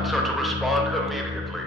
Admins are to respond immediately.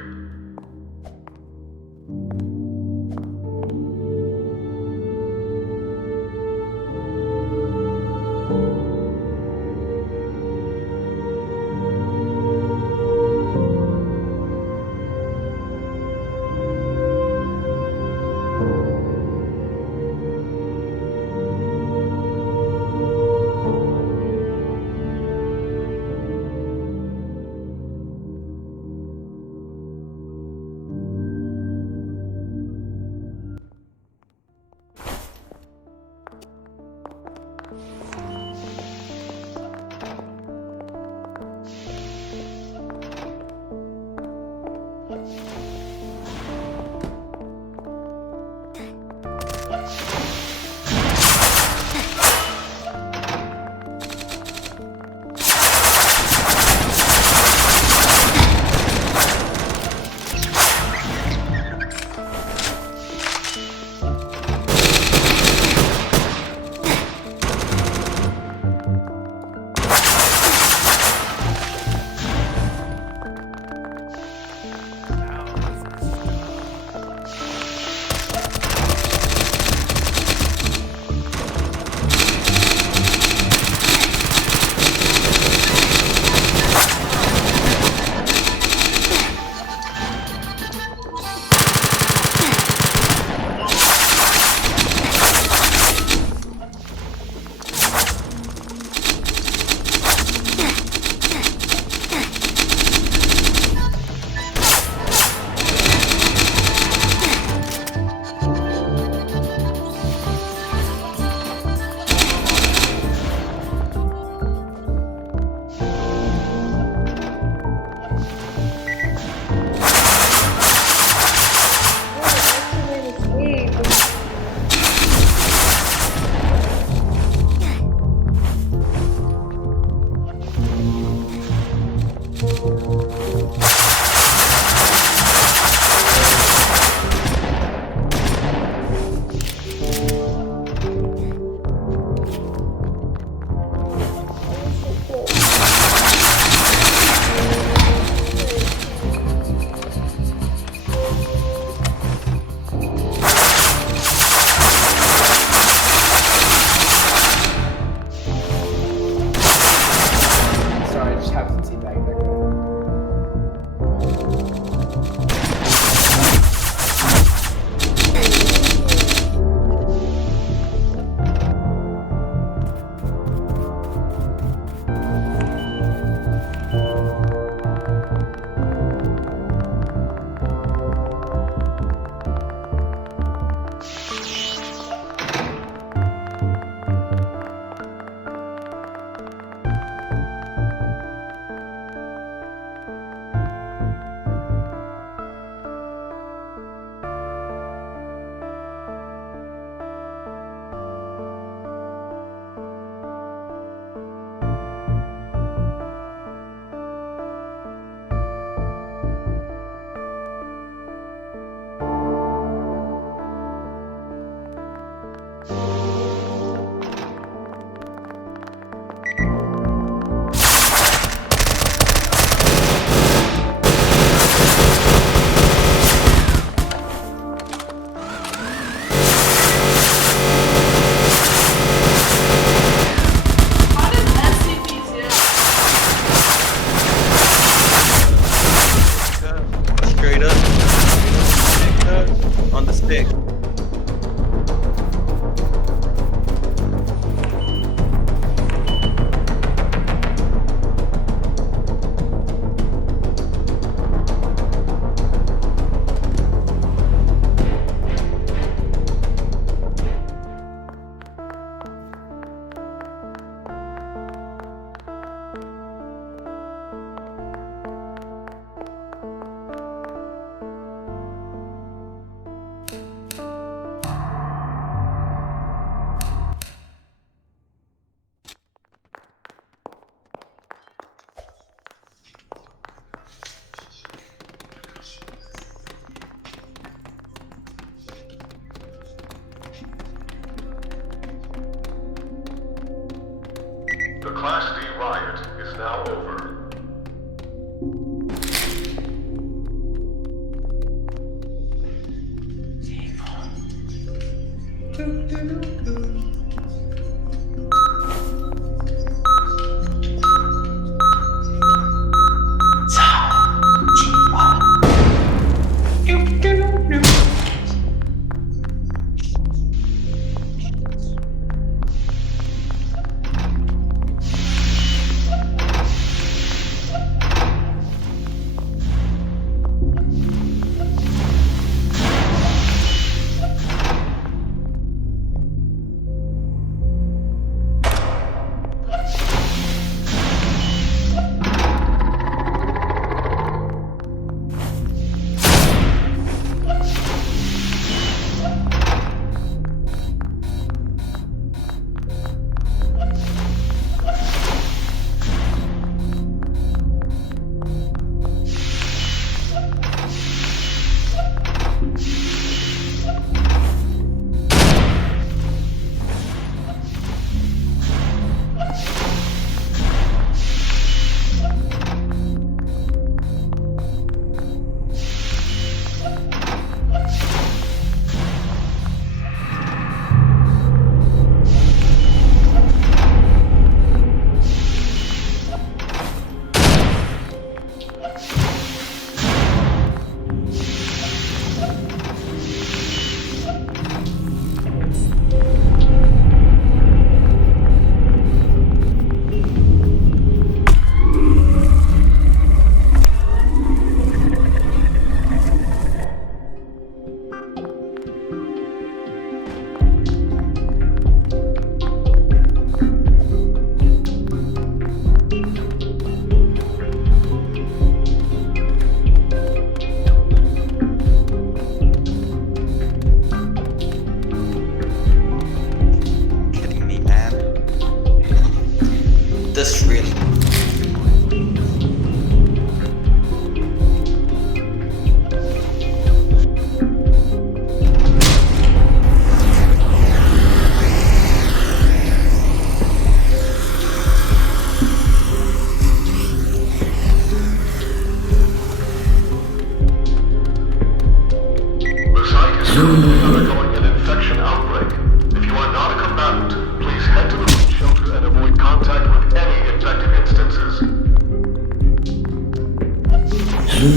The Class D riot is now over. The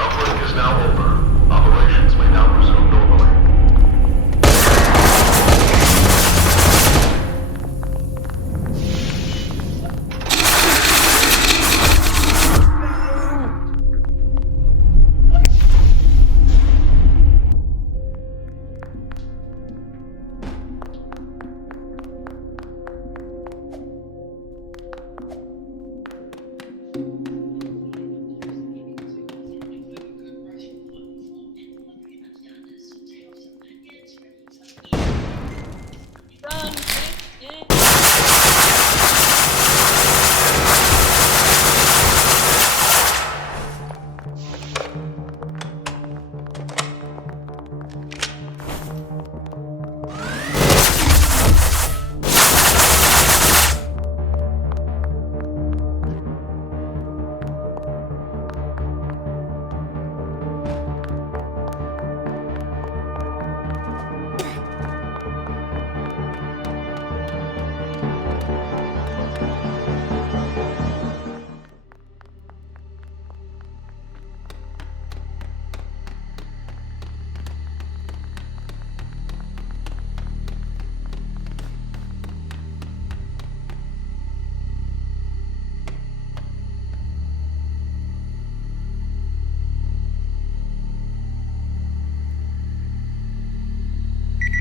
outbreak is now over. Operations may now resume normally.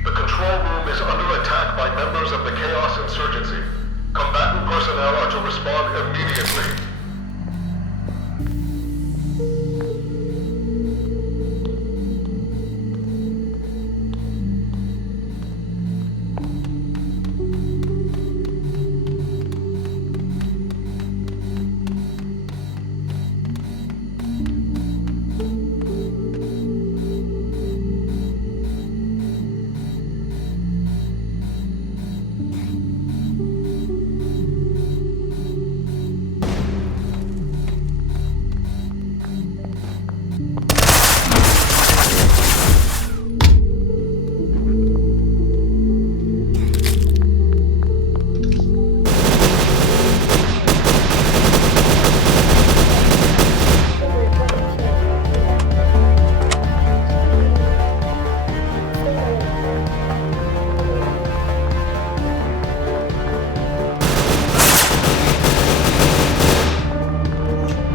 The control room is under attack by members of the Chaos Insurgency. Combatant personnel are to respond immediately.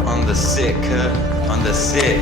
On the sick, on the sick.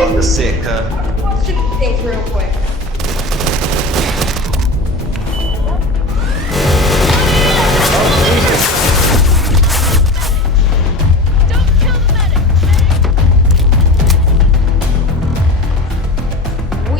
On the sick, stupid things real quick. Don't kill the medic. We.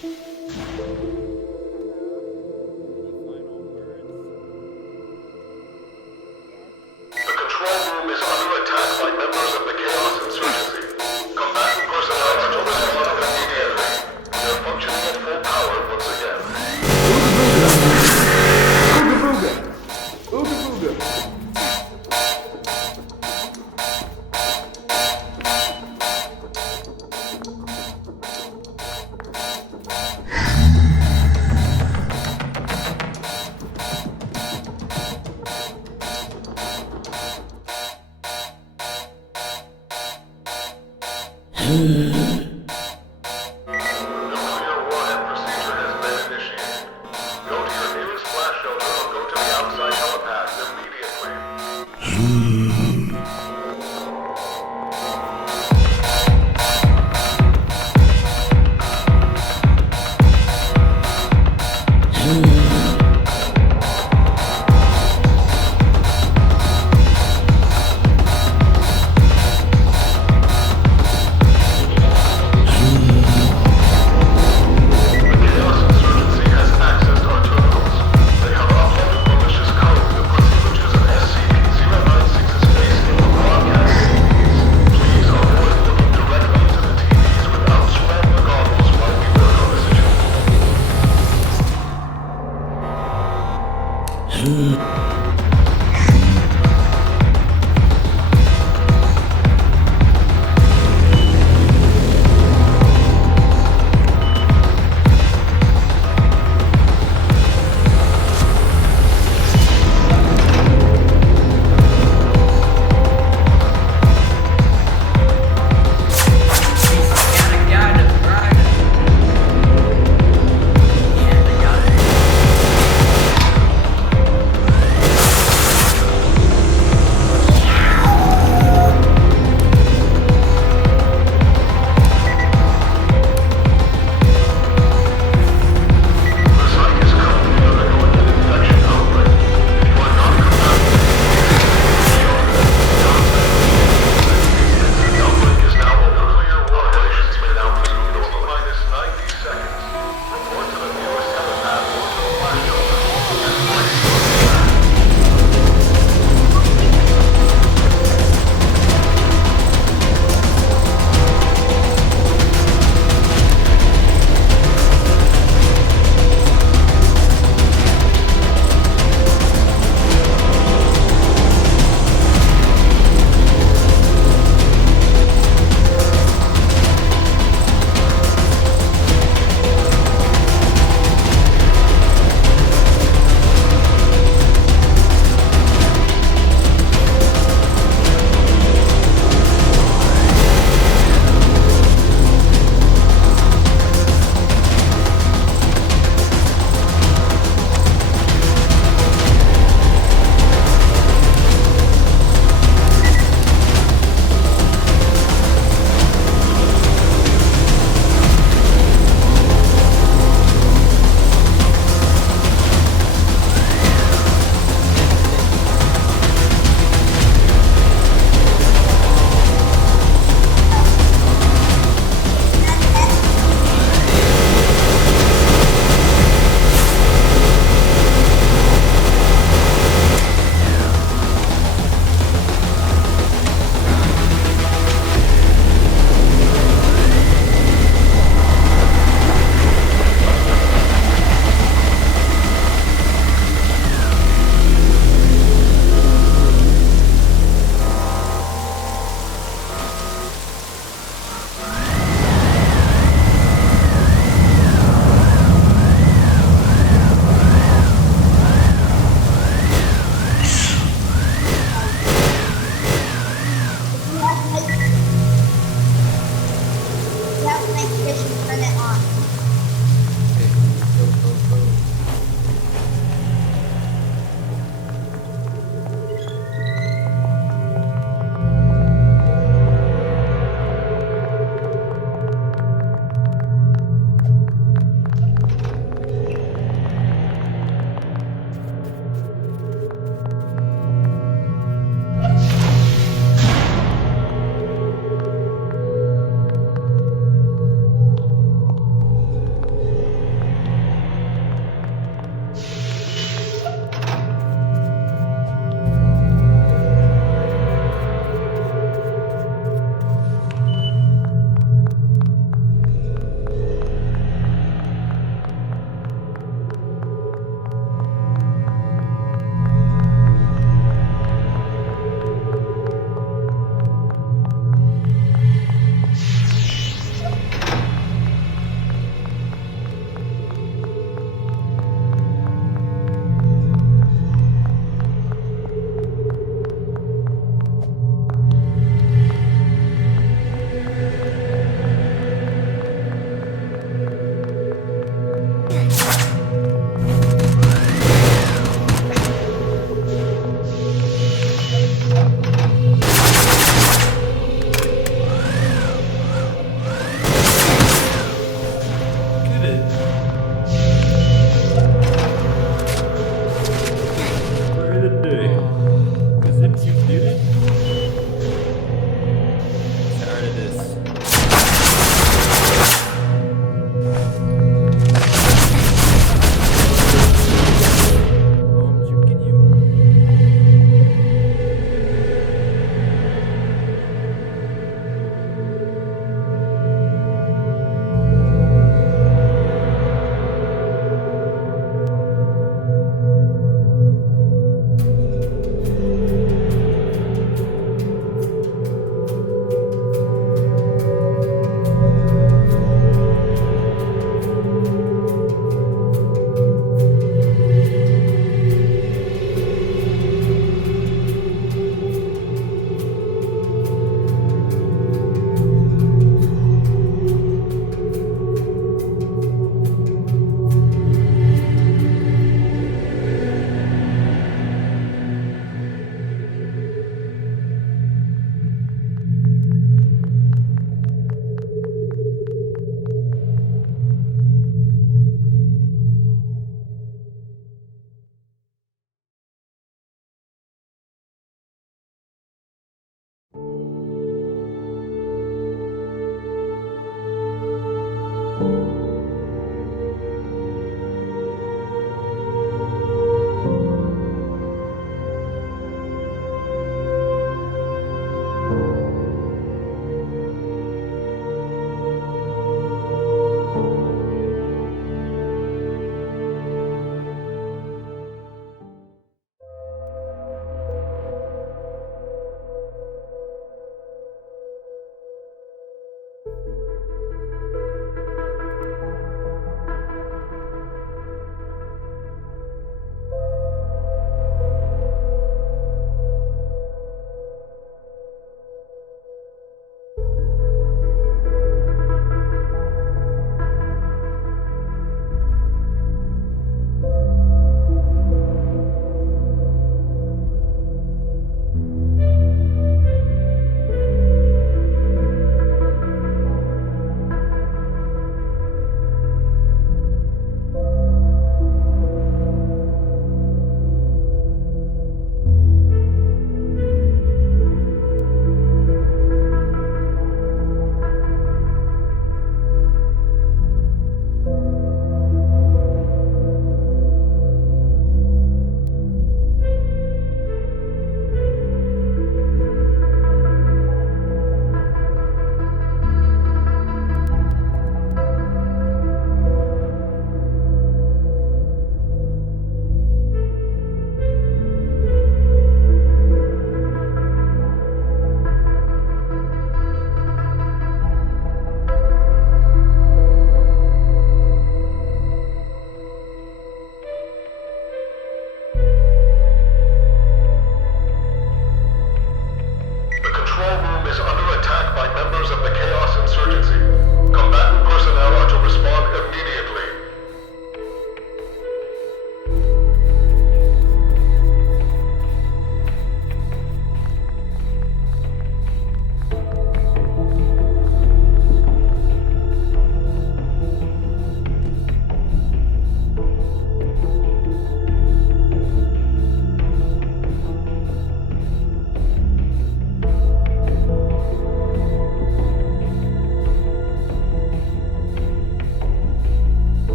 The control room is under attack by members of the Chaos Insurgency. Combatant personnel are to respond immediately. They're functioning at full power once again. Ooga booga.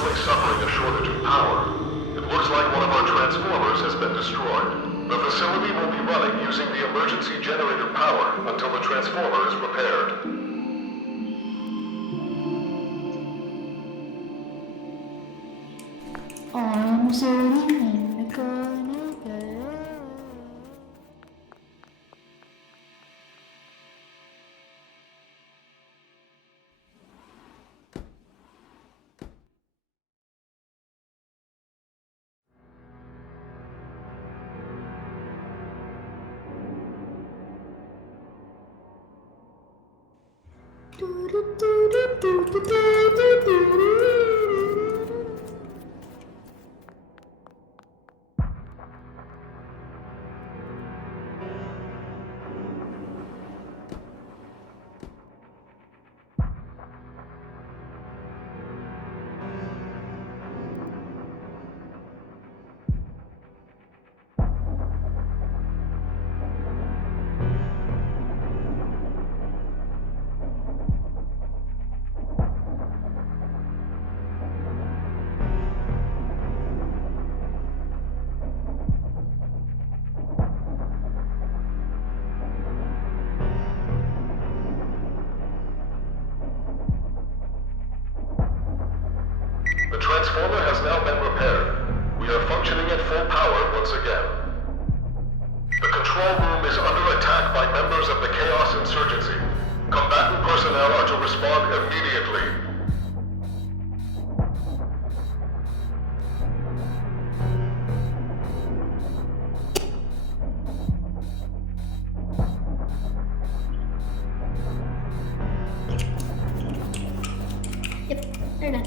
currently suffering a shortage of power. It looks like one of our transformers has been destroyed. The facility will be running using the emergency generator power until the transformer is repaired. I'm sitting in the corner there. The transformer has now been repaired. We are functioning at full power once again. The control room is under attack by members of the Chaos Insurgency. Combatant personnel are to respond immediately. Yep, they're done.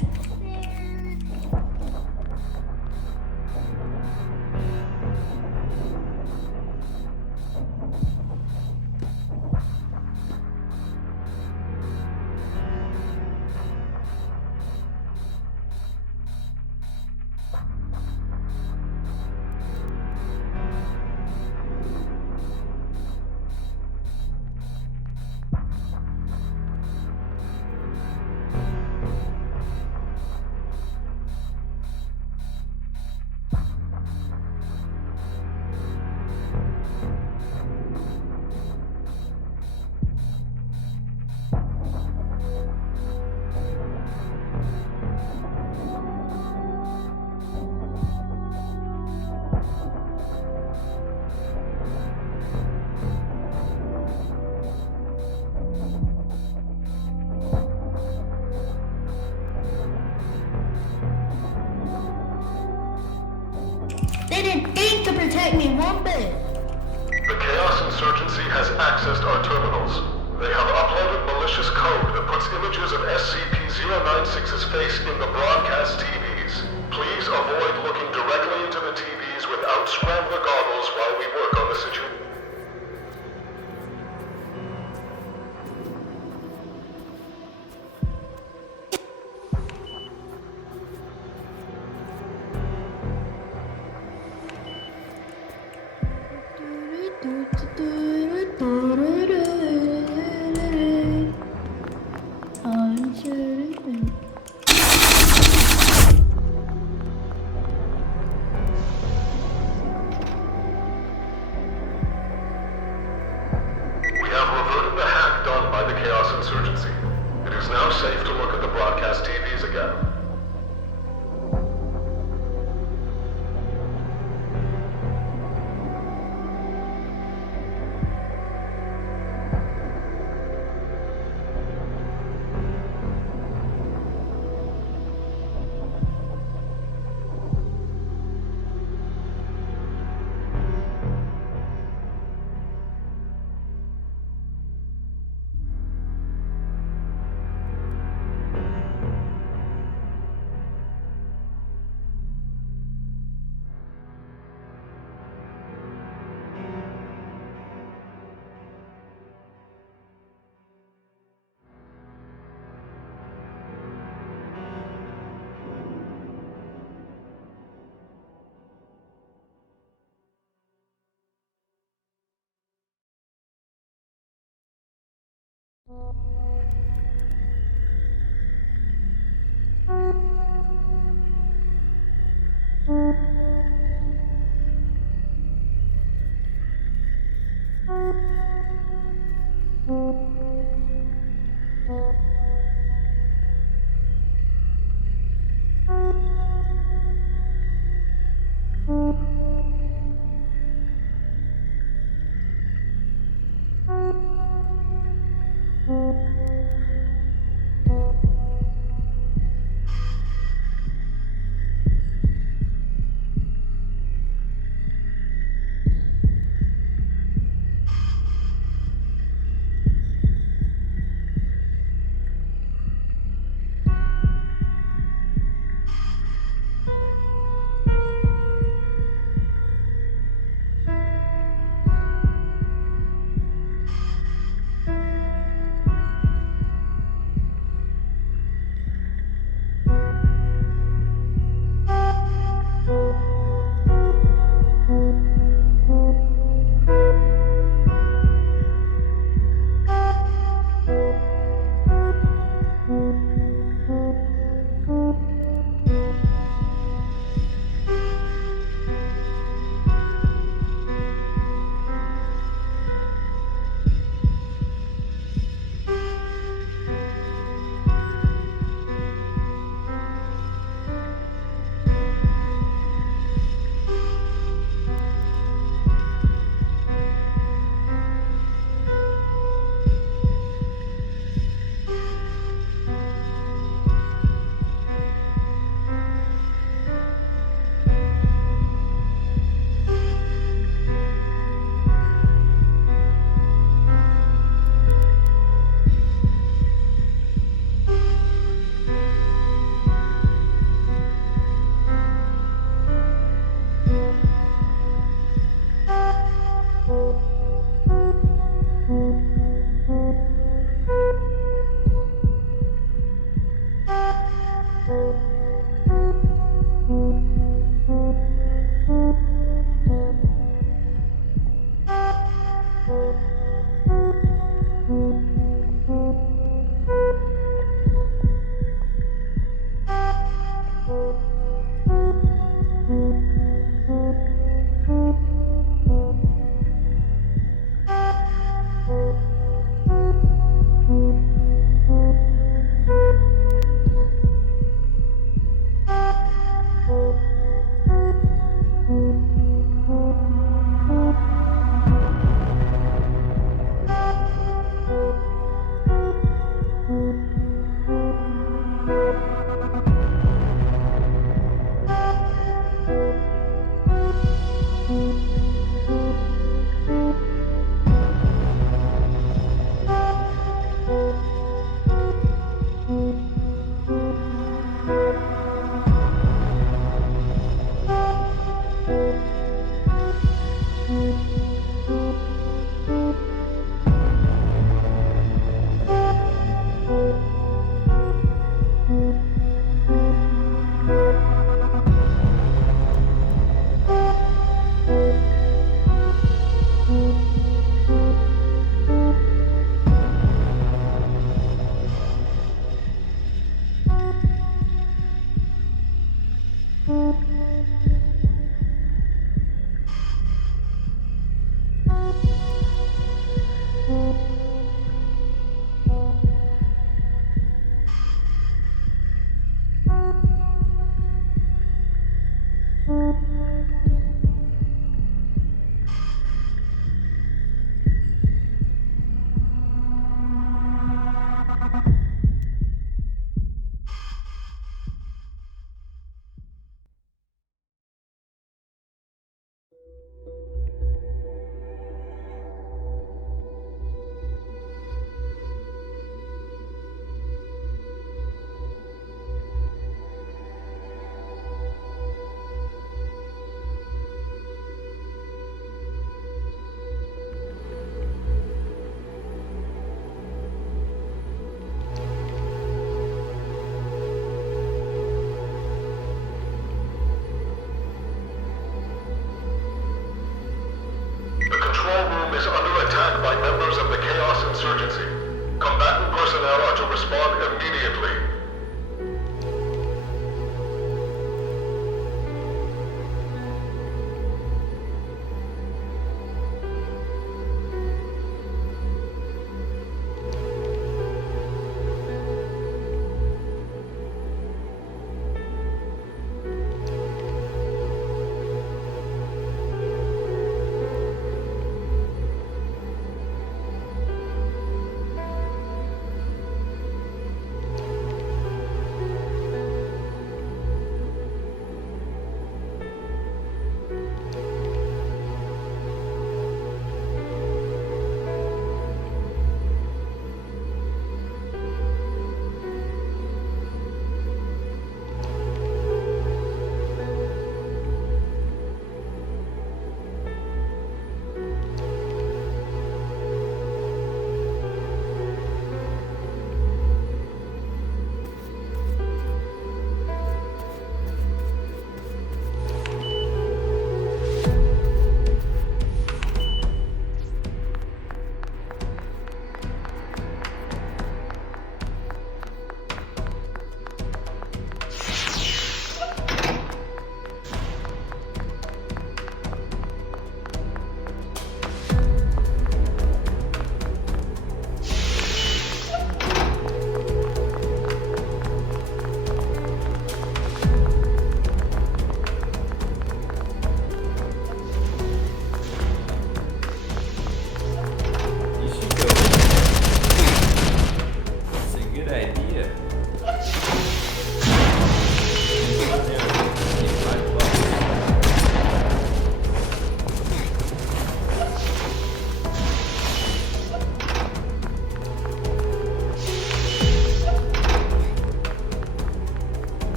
They didn't think to protect me one bit. The Chaos Insurgency has accessed our terminals. They have uploaded malicious code that puts images of SCP-096's face in the broadcast TVs. Please avoid looking directly into the TVs without scrambler goggles while we work on the situation. We have reverted the hack done by the Chaos Insurgency. It is now safe to look at the broadcast TVs again.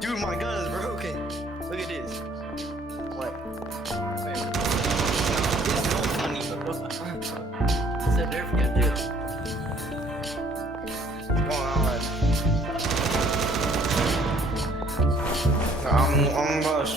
Dude, my gun is broken. Look at this. What? Wait. It's no funny. It's a different dude. What's going on? I'm rush.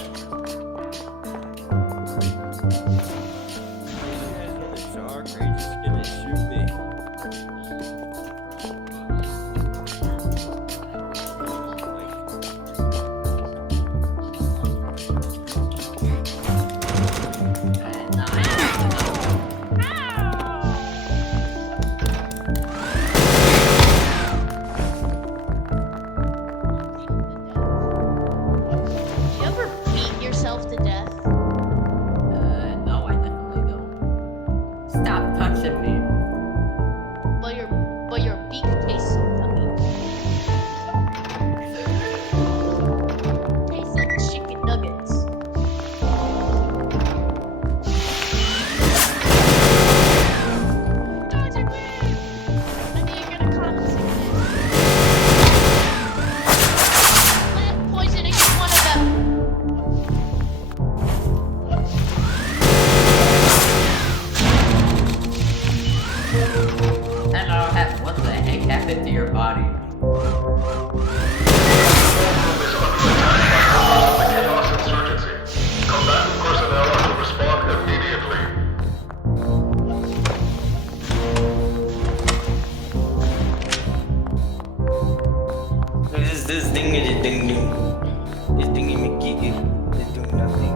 You ever beat yourself to death? No, I definitely don't. Stop touching me. But your beak tastes so yummy. Tastes like chicken nuggets. Guys, I win! I need to get a compensate this. Plant poison against one of them. Hello, what the heck happened to your body? Is under attack by members of the Chaos Insurgency. Combatant personnel are to respond immediately. This thing is a ding ding. This thing is me geeky. It's doing nothing.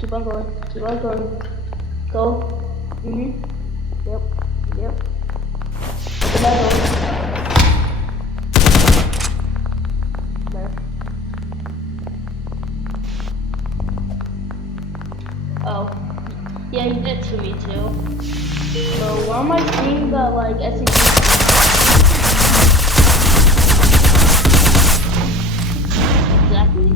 Keep on going. Keep on going. Go. Yep. Yep. Open that door. There. Oh. Yeah, he did to me too. So why am I seeing the like SCP? Exactly.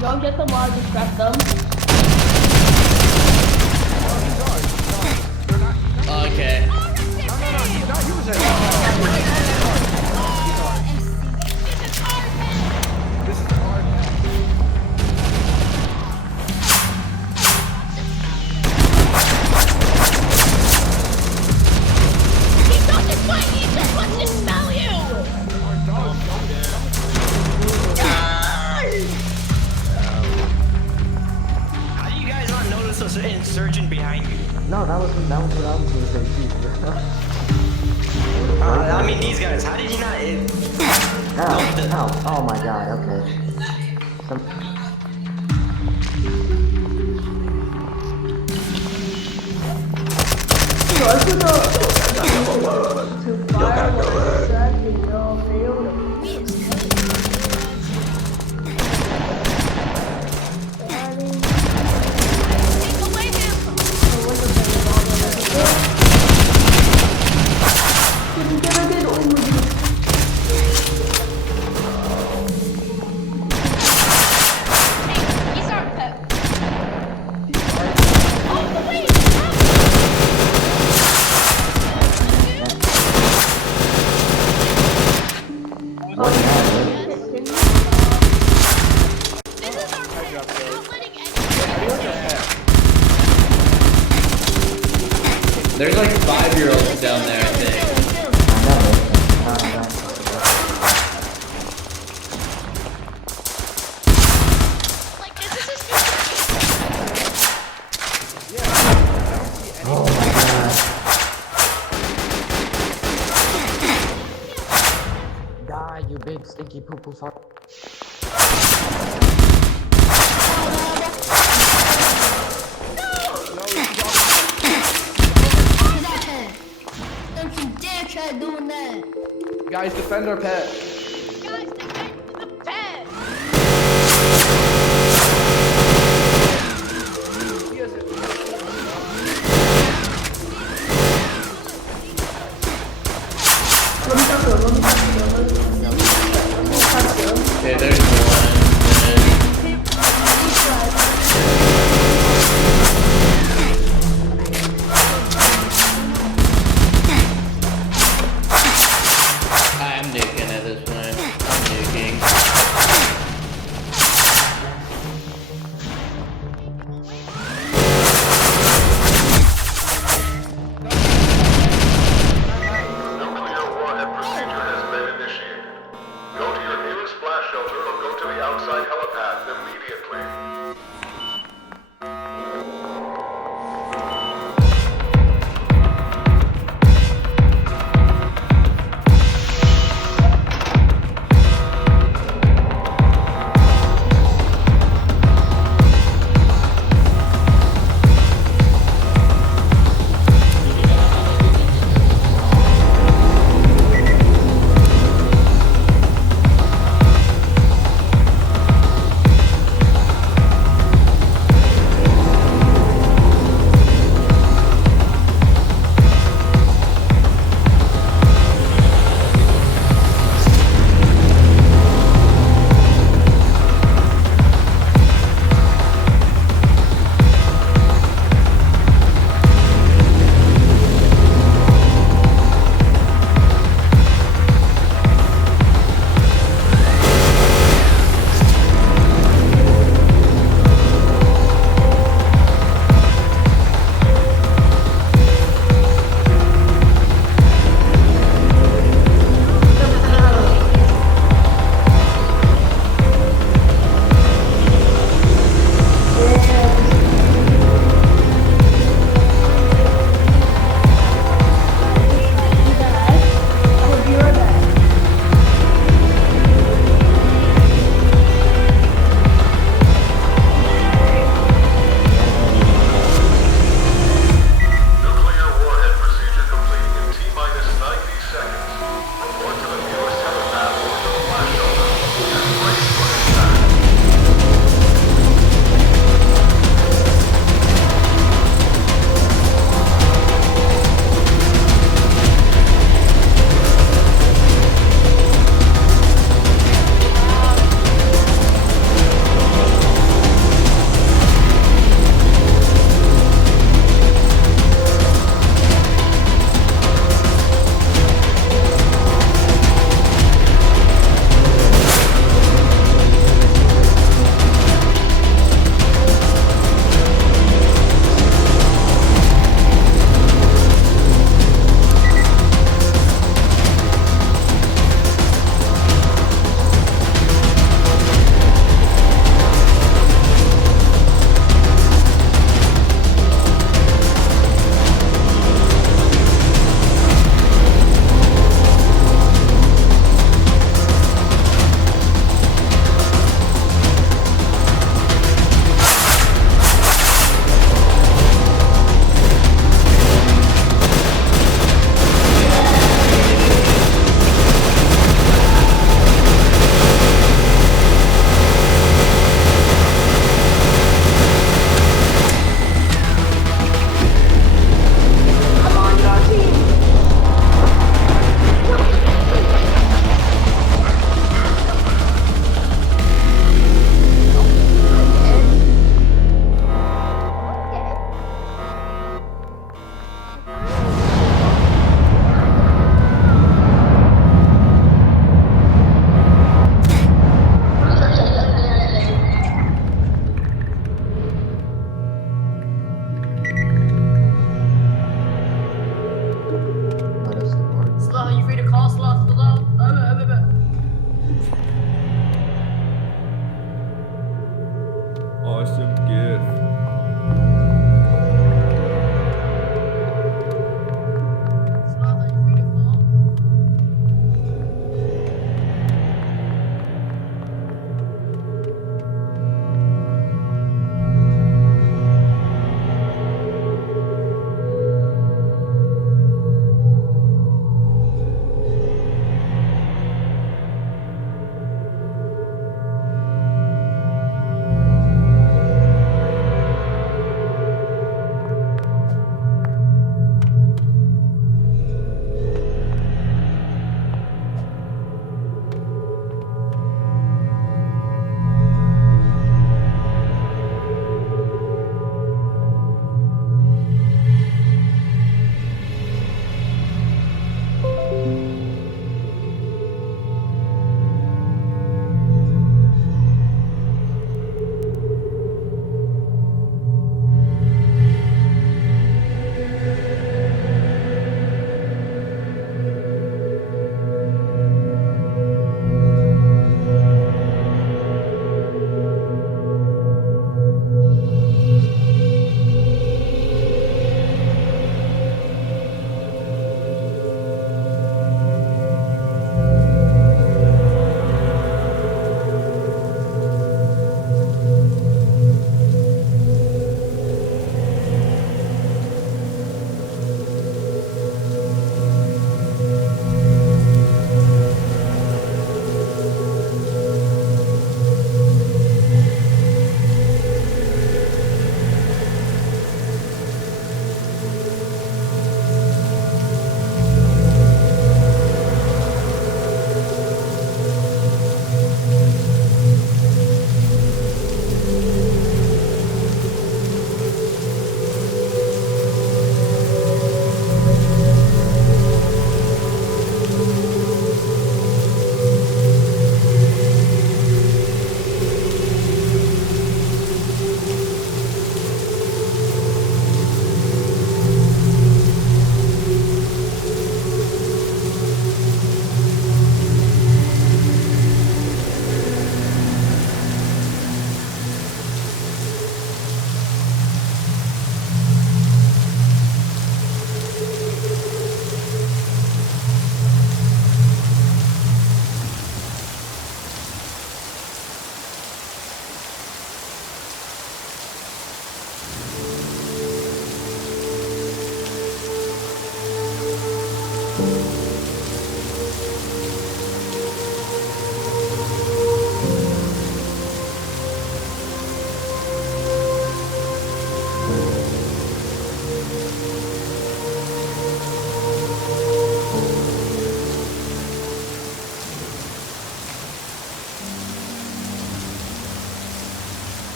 Y'all get them while I distract them. Okay. He's not this way! He just wants to smell you! How do you guys not notice there's an insurgent behind you? No, that was what I was gonna say too. I mean these guys, how did you not... Oh my god, okay. To fire while distracting, y'all failed. Take away him! Hey, he's our pet. Oh, wait! There's like 5-year-olds down there, I think. Like, this is just Oh my god. Die, you big stinky poo poo fuck. Don't you dare try doing that. Guys, defend our pet. guys, defend the pet. Let me talk to him. Okay, there's one. I'm nuking at this point. I'm nuking. Nuclear warhead procedure has been initiated. Go to your nearest blast shelter or go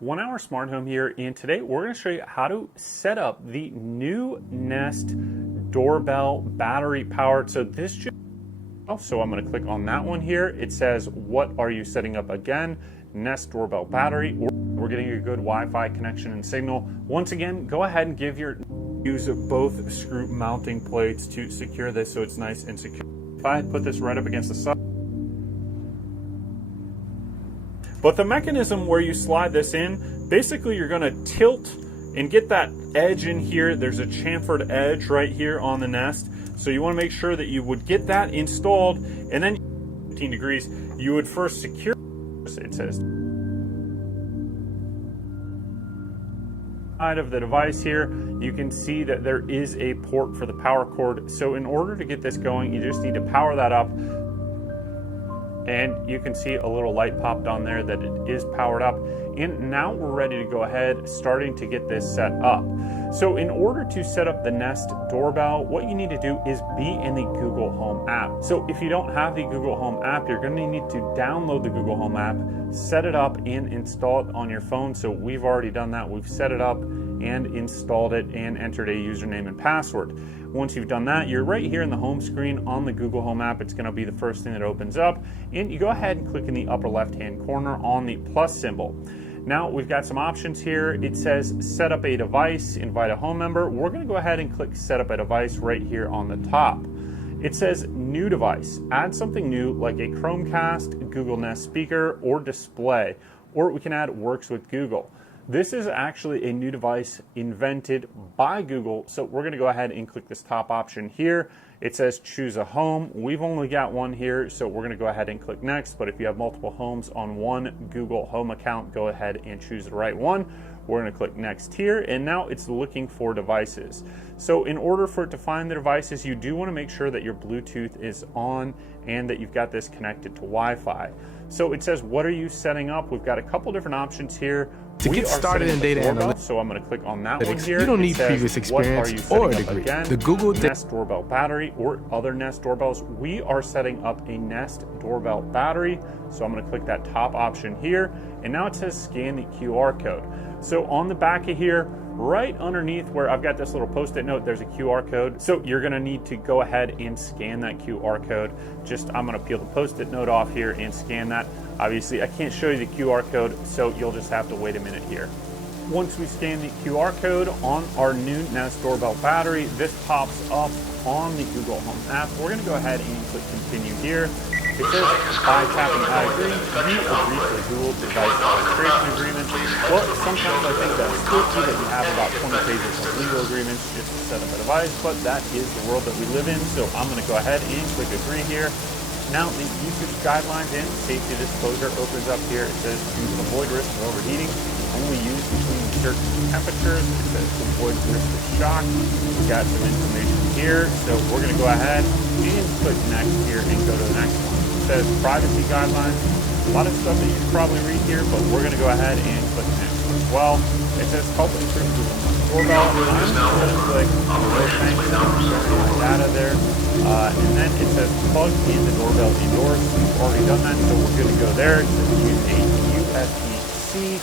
1 Hour Smart Home here, and today we're going to show you how to set up the new Nest doorbell battery powered. So this just, so I'm going to click on that one here. It says, what are you setting up again? Nest doorbell battery. We're getting a good Wi-Fi connection and signal. Once again, go ahead and use both screw mounting plates to secure this so it's nice and secure. If I put this right up against the side, but the mechanism where you slide this in, basically you're going to tilt and get that edge in here. There's a chamfered edge right here on the Nest. So you want to make sure that you would get that installed, and then 15 degrees, you would first secure, it says, side of the device here, you can see that there is a port for the power cord. So in order to get this going, you just need to power that up. And you can see a little light popped on there that it is powered up. And now we're ready to go ahead, starting to get this set up. So in order to set up the Nest doorbell, what you need to do is be in the Google Home app. So if you don't have the Google Home app, you're going to need to download the Google Home app, set it up and install it on your phone. So we've already done that. We've set it up and installed it and entered a username and password. Once you've done that, you're right here in the home screen on the Google Home app. It's going to be the first thing that opens up, and you go ahead and click in the upper left hand corner on the plus symbol. Now we've got some options here. It says set up a device, invite a home member. We're going to go ahead and click set up a device right here on the top. It says new device. Add something new like a Chromecast, Google Nest speaker, or display, or we can add works with Google. This is actually a new device invented by Google, so we're going to go ahead and click this top option here. It says choose a home. We've only got one here, so we're going to go ahead and click next, but if you have multiple homes on one Google Home account, go ahead and choose the right one. We're going to click next here, and now it's looking for devices. So in order for it to find the devices, you do want to make sure that your Bluetooth is on and that you've got this connected to Wi-Fi. So it says, what are you setting up? We've got a couple different options here. To get started in data analytics, so I'm going to click on that one here. You don't need previous experience or a degree. The Google Nest doorbell battery or other Nest doorbells. We are setting up a Nest doorbell battery. So I'm going to click that top option here. And now it says scan the QR code. So on the back of here, right underneath where I've got this little post-it note, there's a QR code. So you're going to need to go ahead and scan that QR code. I'm going to peel the post-it note off here and scan that. Obviously, I can't show you the QR code, so you'll just have to wait a minute here. Once we scan the QR code on our new Nest doorbell battery, this pops up on the Google Home app. We're going to go ahead and click continue here. It says by tapping I agree, we agree to the Google device registration agreement. Well, sometimes I think that's tricky that you have about 20 pages of legal agreements just to set up a device, but that is the world that we live in. So I'm going to go ahead and click agree here. Now the usage guidelines and safety disclosure opens up here. It says to avoid risk of overheating, only use between certain temperatures. It says to avoid risk of shock. We've got some information here, so we're going to go ahead and click next here and go to the next one. It says privacy guidelines. A lot of stuff that you can probably read here, but we're going to go ahead and click next as well. It says help improve Google doorbell. I'm just going to click my data there. And then it says plug in the doorbell indoors. We've already done that, so we're good to go there. It says use a USB-C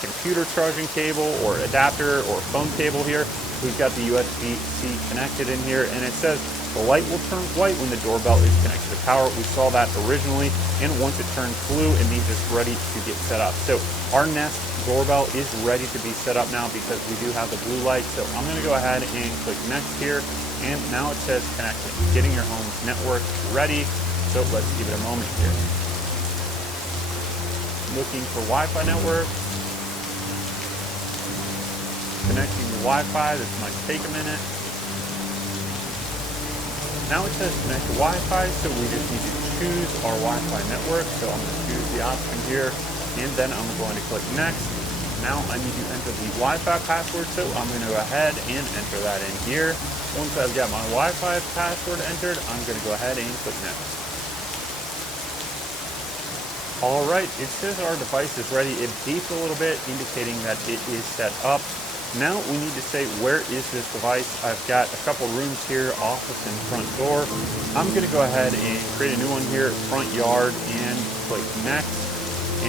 computer charging cable or adapter or phone cable here. We've got the USB-C connected in here, and it says the light will turn white when the doorbell is connected to power. We saw that originally, and once it turns blue, it means it's ready to get set up. So our Nest doorbell is ready to be set up now because we do have the blue light. So I'm going to go ahead and click next here. And now it says connecting, getting your home network ready. So let's give it a moment here. Looking for Wi-Fi network. Connecting to Wi-Fi, this might take a minute. Now it says connect to Wi-Fi, so we just need to choose our Wi-Fi network. So I'm going to choose the option here, and then I'm going to click next. Now I need to enter the Wi-Fi password, so I'm going to go ahead and enter that in here. Once I've got my Wi-Fi password entered, I'm going to go ahead and click next. All right, it says our device is ready. It beeps a little bit, indicating that it is set up. Now we need to say, where is this device? I've got a couple rooms here, office and front door. I'm going to go ahead and create a new one here, front yard, and click next.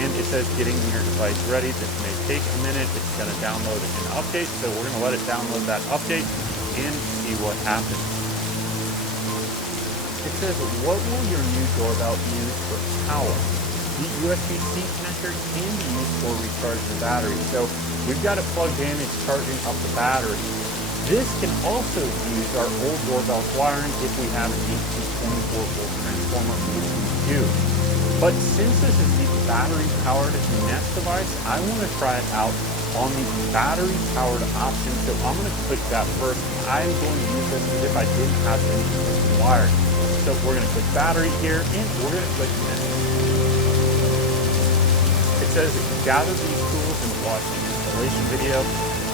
and it says getting your device ready. This may take a minute. It's going to download an update, so we're going to let it download that update and see what happens. It says, what will your new doorbell use for power? The USB-C connector can be used for recharging the battery. So we've got it plugged in, it's charging up the battery. This can also use our old doorbell's wiring if we have an 18-24-volt transformer, which we do. But since this is the battery-powered Nest device, I want to try it out on the battery-powered option. So I'm going to click that first. I'm going to use this as if I didn't have any wiring. So we're going to click battery here, and we're going to click Nest. It says gather these tools and watch the installation video.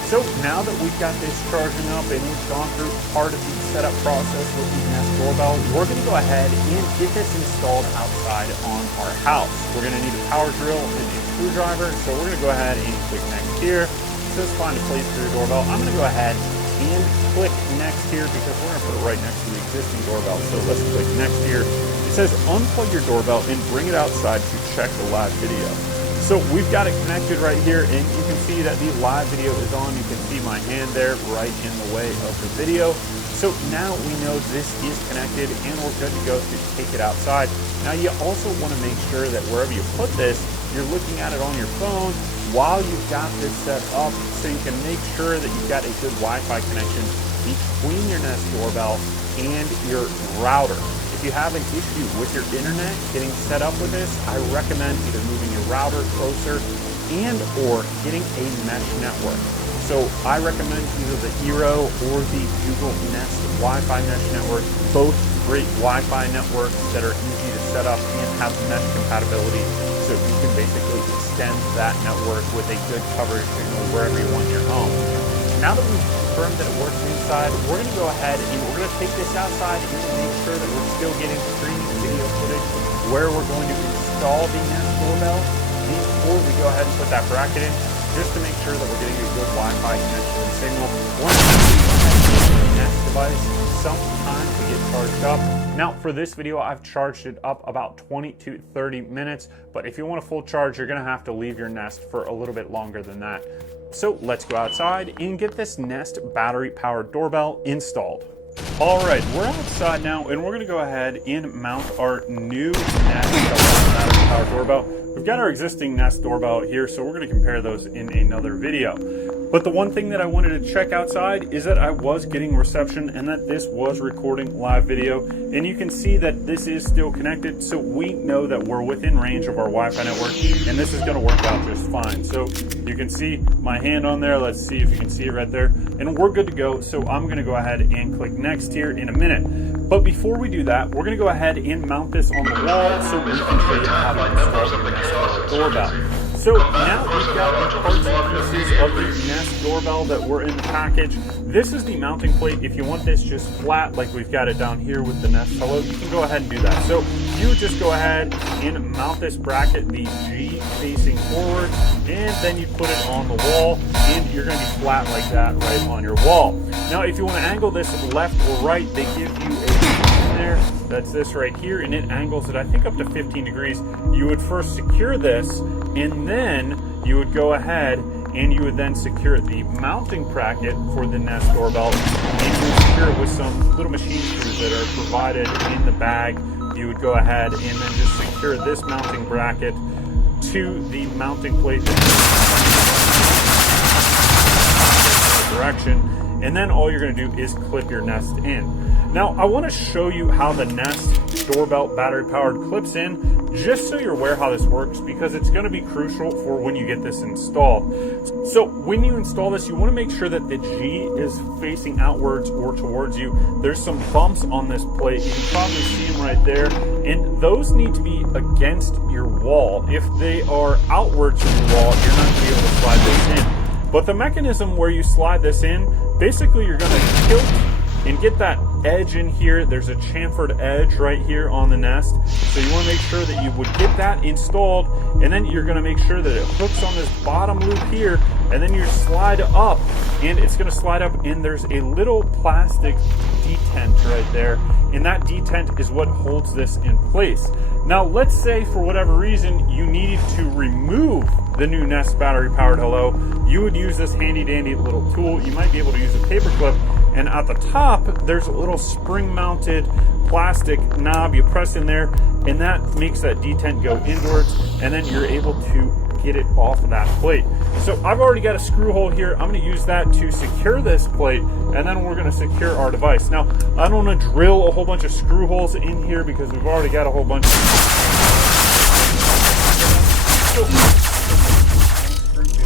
So now that we've got this charging up and we've gone through part of the setup process with the Nest doorbell, we're going to go ahead and get this installed outside on our house. We're going to need a power drill and a screwdriver, so we're going to go ahead and click next here. It says find a place for your doorbell. I'm going to go ahead and click next here because we're going to put it right next to the existing doorbell. So let's click next here. It says unplug your doorbell and bring it outside to check the live video. So we've got it connected right here, and you can see that the live video is on. You can see my hand there right in the way of the video. So now we know this is connected and we're good to go to take it outside. Now you also want to make sure that wherever you put this, you're looking at it on your phone while you've got this set up, so you can make sure that you've got a good Wi-Fi connection between your Nest doorbell and your router. If you have an issue with your internet getting set up with this, I recommend either moving your router closer and or getting a mesh network. So I recommend either the Eero or the Google Nest Wi-Fi mesh network, both great Wi-Fi networks that are easy to set up and have mesh compatibility, so you can basically extend that network with a good coverage signal wherever you want your home. Now that we've confirmed that it works inside, we're going to go ahead and we're going to take this outside and make sure that we're still getting streaming video footage where we're going to install the Nest doorbell before we go ahead and put that bracket in, just to make sure that we're getting a good Wi-Fi connection and signal. Once the Nest device, sometimes we get charged up. Now for this video, I've charged it up about 20 to 30 minutes, but if you want a full charge, you're going to have to leave your Nest for a little bit longer than that. So let's go outside and get this Nest battery-powered doorbell installed. All right, we're outside now, and we're going to go ahead and mount our new Nest battery-powered doorbell. We've got our existing Nest doorbell here, so we're going to compare those in another video. But the one thing that I wanted to check outside is that I was getting reception and that this was recording live video. And you can see that this is still connected, so we know that we're within range of our Wi-Fi network, and this is going to work out just fine. So you can see my hand on there. Let's see if you can see it right there. And we're good to go, so I'm going to go ahead and click next here in a minute. But before we do that, we're going to go ahead and mount this on the wall so we can show you how to install the Nest doorbell. So now we've got the parts and pieces of the Nest doorbell that were in the package. This is the mounting plate. If you want this just flat, like we've got it down here with the Nest Hello, you can go ahead and do that. So you just go ahead and mount this bracket, the G facing forward, and then you put it on the wall, and you're going to be flat like that right on your wall. Now, if you want to angle this left or right, they give you a there. That's this right here, and it angles it, I think, up to 15 degrees. You would first secure this, and then you would go ahead and you would then secure the mounting bracket for the Nest doorbell, and you would secure it with some little machine screws that are provided in the bag. You would go ahead and then just secure this mounting bracket to the mounting plate direction, and then all you're going to do is clip your Nest in. Now, I want to show you how the Nest doorbell battery-powered clips in, just so you're aware how this works, because it's going to be crucial for when you get this installed. So when you install this, you want to make sure that the G is facing outwards or towards you. There's some bumps on this plate. You can probably see them right there, and those need to be against your wall. If they are outwards from the wall, you're not going to be able to slide this in. But the mechanism where you slide this in, basically you're going to tilt and get that edge in here. There's a chamfered edge right here on the Nest, so you want to make sure that you would get that installed, and then you're going to make sure that it hooks on this bottom loop here and then you slide up, and it's going to slide up, and there's a little plastic detent right there, and that detent is what holds this in place. Now, let's say for whatever reason you needed to remove the new Nest battery-powered Hello. You would use this handy-dandy little tool. You might be able to use a paperclip, and at the top, there's a little spring-mounted plastic knob. You press in there, and that makes that detent go inwards, and then you're able to get it off of that plate. So I've already got a screw hole here. I'm going to use that to secure this plate, and then we're going to secure our device. Now, I don't want to drill a whole bunch of screw holes in here because we've already got a whole bunch to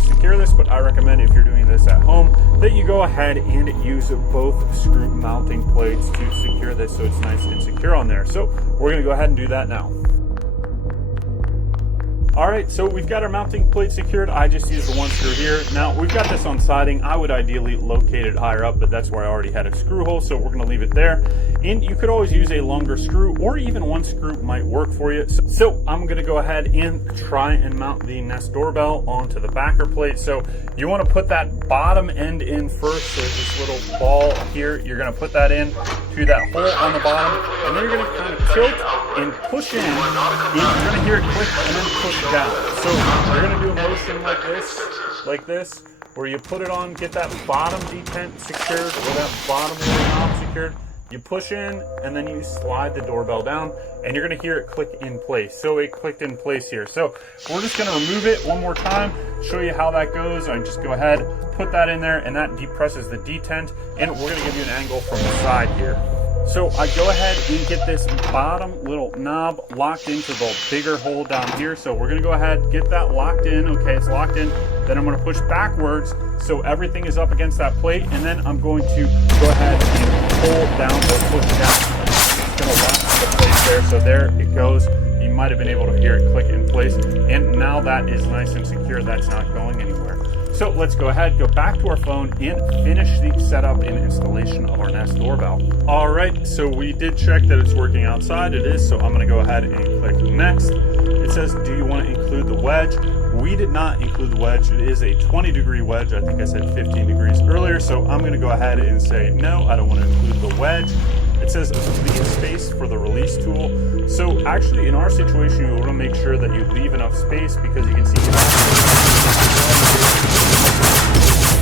secure this, but I recommend if you're doing this at home that you go ahead and use both screw mounting plates to secure this so it's nice and secure on there. So we're going to go ahead and do that now. Alright, so we've got our mounting plate secured. I just used the one screw here. Now, we've got this on siding. I would ideally locate it higher up, but that's where I already had a screw hole, so we're going to leave it there. And you could always use a longer screw, or even one screw might work for you. So I'm going to go ahead and try and mount the Nest doorbell onto the backer plate. So you want to put that bottom end in first. So this little ball here, you're going to put that in to that hole on the bottom, and then you're going to kind of tilt and push in, and you're going to hear it click and then push down. So you're going to do a motion like this, where you put it on, get that bottom detent secured, or that bottom little knob secured. You push in, and then you slide the doorbell down, and you're going to hear it click in place. So it clicked in place here. So we're just going to remove it one more time, show you how that goes. I just go ahead, put that in there, and that depresses the detent, and we're going to give you an angle from the side here. So I go ahead and get this bottom little knob locked into the bigger hole down here. So we're going to go ahead, get that locked in. Okay, it's locked in. Then I'm going to push backwards so everything is up against that plate. And then I'm going to go ahead and pull down or push down. It's going to lock the plate there. So there it goes. You might have been able to hear it click in place. And now that is nice and secure. That's not going anywhere. So let's go ahead, go back to our phone, and finish the setup and installation of our Nest doorbell. All right, so we did check that it's working outside. It is, so I'm gonna go ahead and click next. It says, do you want to include the wedge? We did not include the wedge. It is a 20-degree wedge. I think I said 15 degrees earlier, so I'm gonna go ahead and say, no, I don't want to include the wedge. It says leave space for the release tool. So actually in our situation, you want to make sure that you leave enough space because you can see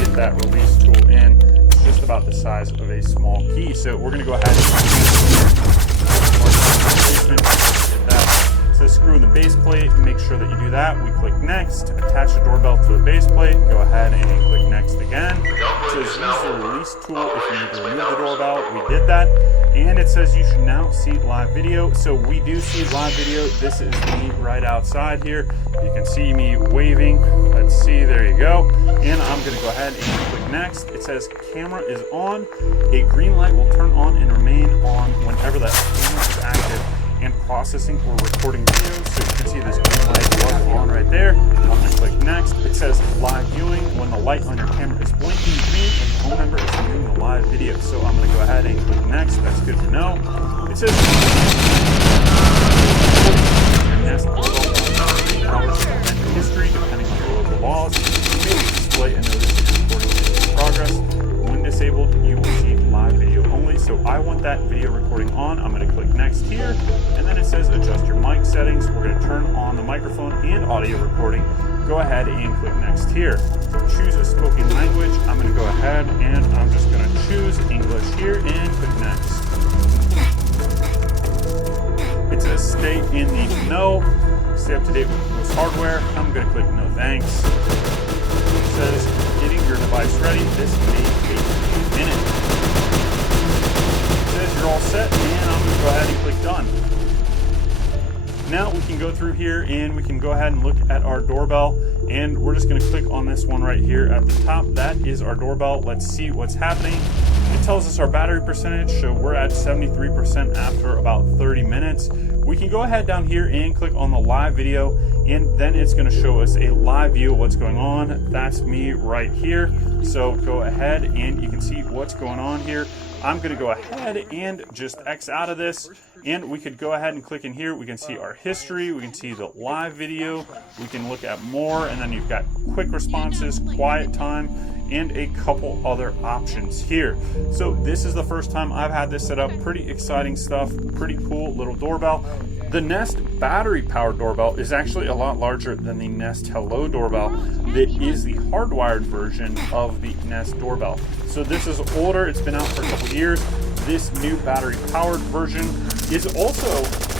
get that release tool in. It's just about the size of a small key. So we're going to go ahead and it says screw in the base plate. Make sure that you do that. We click next, attach the doorbell to the base plate. Go ahead and click next again. It says use the release tool if you need to remove the doorbell. We did that. And it says you should now see live video. So we do see live video. This is me right outside here. You can see me waving. Let's see, there you go. And I'm gonna go ahead and click next. It says camera is on. A green light will turn on and remain on whenever that camera is active and processing or recording video. So you can see this green light was on right there. I'm gonna click next. It says live viewing when the light on your camera is blinking green and the phone number is viewing the live video. So I'm gonna go ahead and click next. That's good to know. It says Nest hours of event history depending on your local laws. You may display a notice of recording in progress. When disabled, you will see live video only. So I want that video recording on. I'm going to click next here, and then it says adjust your mic settings. We're going to turn on the microphone and audio recording. Go ahead and click next here. Choose a spoken language. I'm going to go ahead and I'm just going to choose English here and click next. It says stay in the know. Stay up to date with this hardware. I'm going to click no thanks. It says getting your device ready. This may take a minute. It says you're all set, and I'm going to go ahead and click done. Now we can go through here and we can go ahead and look at our doorbell, and we're just going to click on this one right here at the top. That is our doorbell. Let's see what's happening. It tells us our battery percentage, so we're at 73% after about 30 minutes. We can go ahead down here and click on the live video, and then it's going to show us a live view of what's going on. That's me right here. So go ahead and you can see what's going on here. I'm going to go ahead and just X out of this, And we could go ahead and click in here. We can see our history. We can see the live video. We can look at more, and then you've got quick responses, quiet time, and a couple other options here. So this is the first time I've had this set up. Pretty exciting stuff. Pretty cool little doorbell. The Nest battery-powered doorbell is actually a lot larger than the Nest Hello doorbell that is the hardwired version of the Nest doorbell. So this is older. It's been out for a couple years. This new battery-powered version is also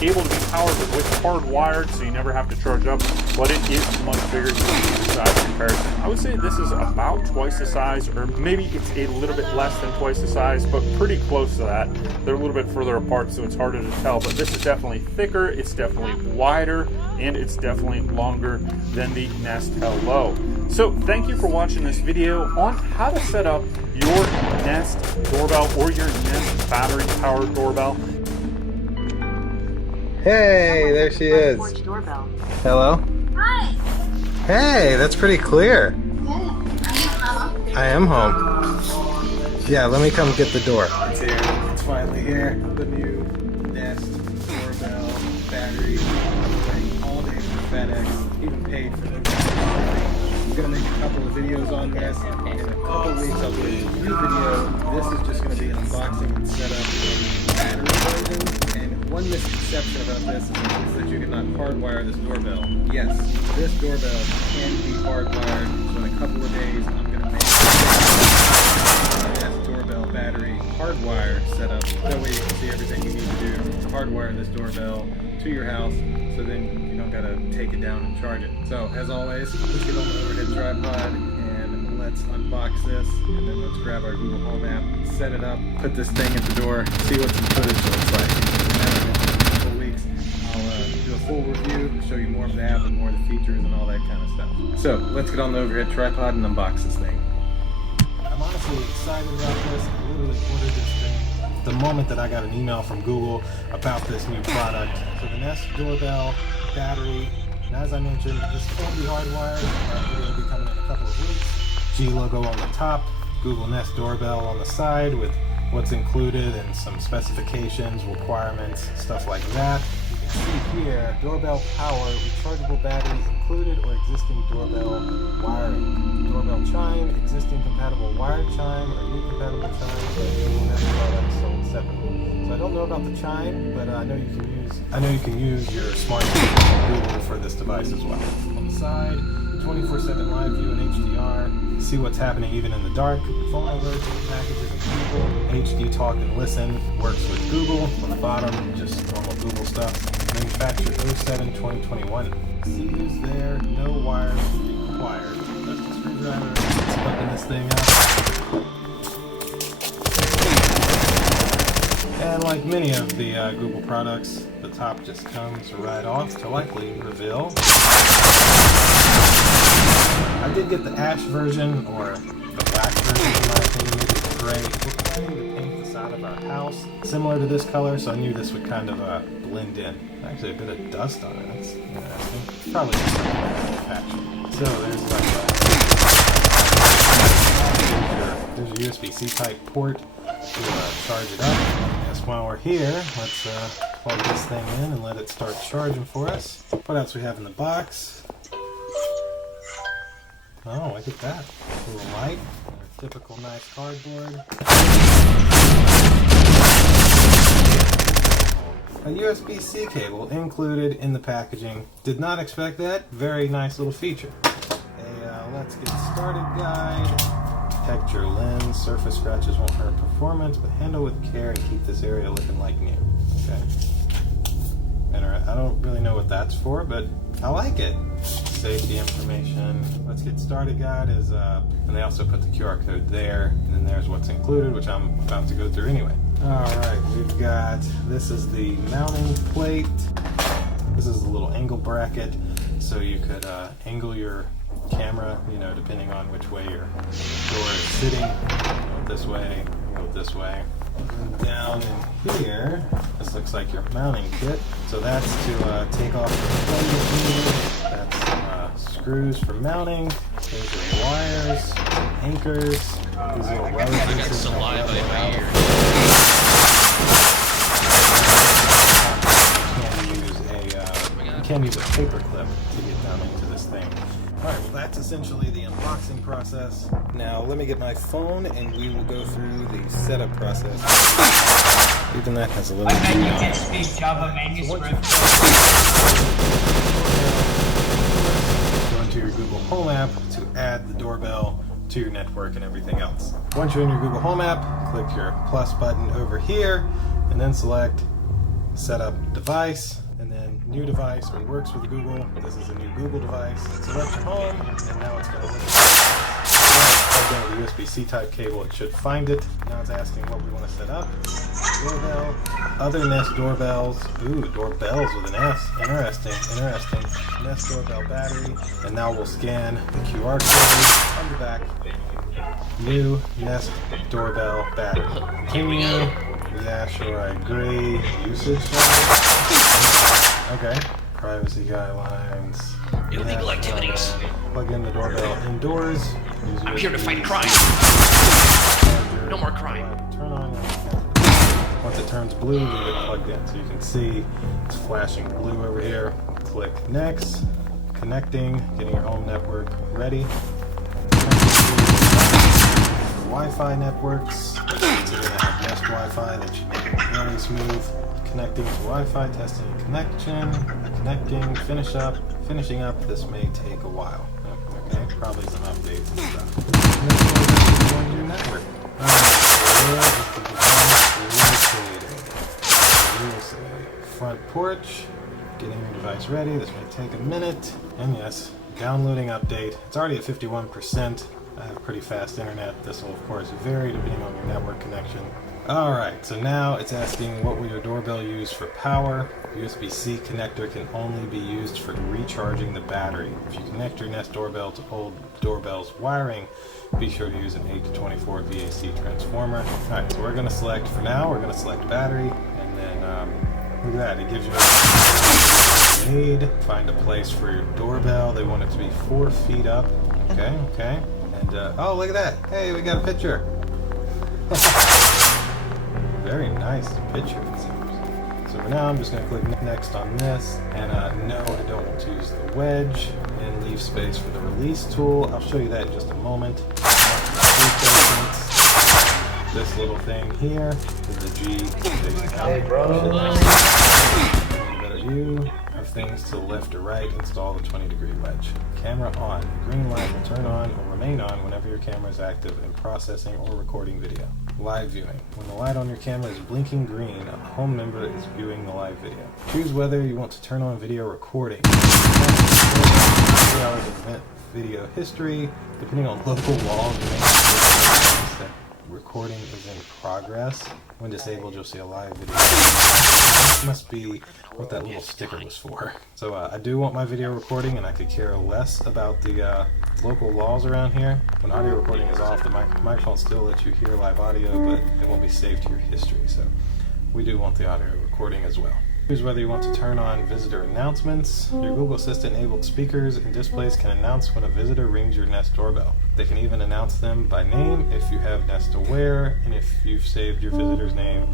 able to be powered with hardwired, so you never have to charge up, but it is much bigger to the size comparison. I would say this is about twice the size, or maybe it's a little bit less than twice the size, but pretty close to that. They're a little bit further apart, so it's harder to tell, but this is definitely thicker, it's definitely wider, and it's definitely longer than the Nest Hello. So thank you for watching this video on how to set up your Nest doorbell or your Nest battery-powered doorbell. Hey, there she is. Hello? Hi. Hey, that's pretty clear. I am home. Yeah, let me come get the door. It's here. It's finally here. The new Nest doorbell battery. All day for FedEx. Even paid for those. I'm gonna make a couple of videos on this. In a couple of weeks, I'll do a review video. This is just gonna be an unboxing and setup of the battery version. And one misconception about this is that you cannot hardwire this doorbell. Yes, this doorbell can be hardwired. So in a couple of days, I'm gonna make this doorbell battery hardwire setup. That way you can see everything you need to do to hardwire this doorbell to your house. So then you don't gotta take it down and charge it. So as always, let's get on the overhead tripod and let's unbox this, and then let's grab our Google Home app, set it up, put this thing at the door, see what some footage looks like. And in a couple of weeks, I'll do a full review, show you more of the app and more of the features and all that kind of stuff. So let's get on the overhead tripod and unbox this thing. I'm honestly excited about this. I literally ordered this thing the moment that I got an email from Google about this new product. So the Nest doorbell battery, and as I mentioned, this can be hardwired. It will be coming in a couple of weeks. G logo on the top, Google Nest doorbell on the side with what's included and some specifications, requirements, stuff like that. You can see here, doorbell power, rechargeable battery included or existing doorbell wiring. Doorbell chime, existing compatible wired chime or new compatible chime, Google Nest products sold separately. So I don't know about the chime, but I know you can use your smartphone from Google for this device as well. On the side, 24/7 live view and HDR. See what's happening even in the dark. Phone alerts, packages, and people. HD talk and listen. Works with Google. On the bottom, just normal Google stuff. Manufactured 07/2021. CU's there. No wires required. That's the screwdriver. Let's button this thing up. And like many of the Google products, the top just comes right off to likely reveal. I did get the ash version, or the black version in my opinion, maybe the gray. We're planning to paint the side of our house similar to this color, so I knew this would kind of blend in. Actually a bit of dust on it, that's interesting. Probably just something like the patch. So there's like there's a USB-C type port to charge it up. I guess while we're here, let's plug this thing in and let it start charging for us. What else we have in the box? Oh, look at that. A little light. Our typical nice cardboard. A USB-C cable included in the packaging. Did not expect that. Very nice little feature. A let's get started guide. Protect your lens. Surface scratches won't hurt performance, but handle with care and keep this area looking like new. Okay. I don't really know what that's for, but I like it. Safety information. Let's get started guide is and they also put the QR code there, and then there's what's included, which I'm about to go through anyway. Alright, we've got, this is the mounting plate. This is a little angle bracket, so you could angle your camera, you know, depending on which way your door is sitting. Go this way, go this way. And down in here, this looks like your mounting kit. So that's to take off the plate. That's some screws for mounting. There's your wires, anchors, these little rubber pieces. I got saliva in my ear. You can't use a paper clip to get down into this thing. Alright, well that's essentially the unboxing process. Now let me get my phone and we will go through the setup process. Even that has a little... I bet you can't speak Java manuscript. Go into your Google Home app to add the doorbell to your network and everything else. Once you're in your Google Home app, click your plus button over here and then select Setup Device. And then new device, when it works with Google, this is a new Google device. Select your home, and now it's going to look plug in with the USB-C type cable. It should find it. Now it's asking what we want to set up. Doorbell, other Nest doorbells. Ooh, doorbells with an S. Interesting. Nest doorbell battery. And now we'll scan the QR code on the back. New Nest doorbell battery. Continue. Yeah, sure, I agree. Usage. Okay. Privacy guidelines. Illegal activities. Plug in the doorbell indoors. I'm here to fight crime. No more crime. Turn on. Once it turns blue, leave it plugged in. So you can see it's flashing blue over here. Click next. Connecting. Getting your home network ready. Wi-Fi networks. So you're going to have Nest Wi-Fi that should make it very smooth. Connecting to Wi-Fi, testing connection, connecting, finishing up. This may take a while. Okay, probably some updates and stuff. Going to your network. Front porch. Getting your device ready. This may take a minute. And yes, downloading update. It's already at 51%. I have pretty fast internet. This will of course vary depending on your network connection. Alright, so now it's asking what will your doorbell use for power. USB-C connector can only be used for recharging the battery. If you connect your Nest doorbell to old doorbell's wiring, be sure to use an 8 to 24 VAC transformer. Alright, so we're going to select, for now, we're going to select battery, and then look at that, it gives you a need. Find a place for your doorbell. They want it to be 4 feet up. Okay. And, oh, look at that. Hey, we got a picture. Very nice picture, it seems. So for now, I'm just going to click next on this. And no, I don't want to use the wedge. And leave space for the release tool. I'll show you that in just a moment. This little thing here is the G. Hey, bro. Better view of things to the left or right. Install the 20-degree wedge. Camera on. The green light will turn on or remain on whenever your camera is active in processing or recording video. Live viewing. When the light on your camera is blinking green, a home member is viewing the live video. Choose whether you want to turn on video recording. 3 hours of video history, depending on local laws. That recording is in progress. When disabled, you'll see a live video. This must be what that little sticker was for. So I do want my video recording, and I could care less about the local laws around here. When audio recording is off, the microphone still lets you hear live audio, but it won't be saved to your history. So we do want the audio recording as well. Choose whether you want to turn on visitor announcements. Your Google Assistant enabled speakers and displays can announce when a visitor rings your Nest doorbell. They can even announce them by name if you have Nest Aware and if you've saved your visitor's name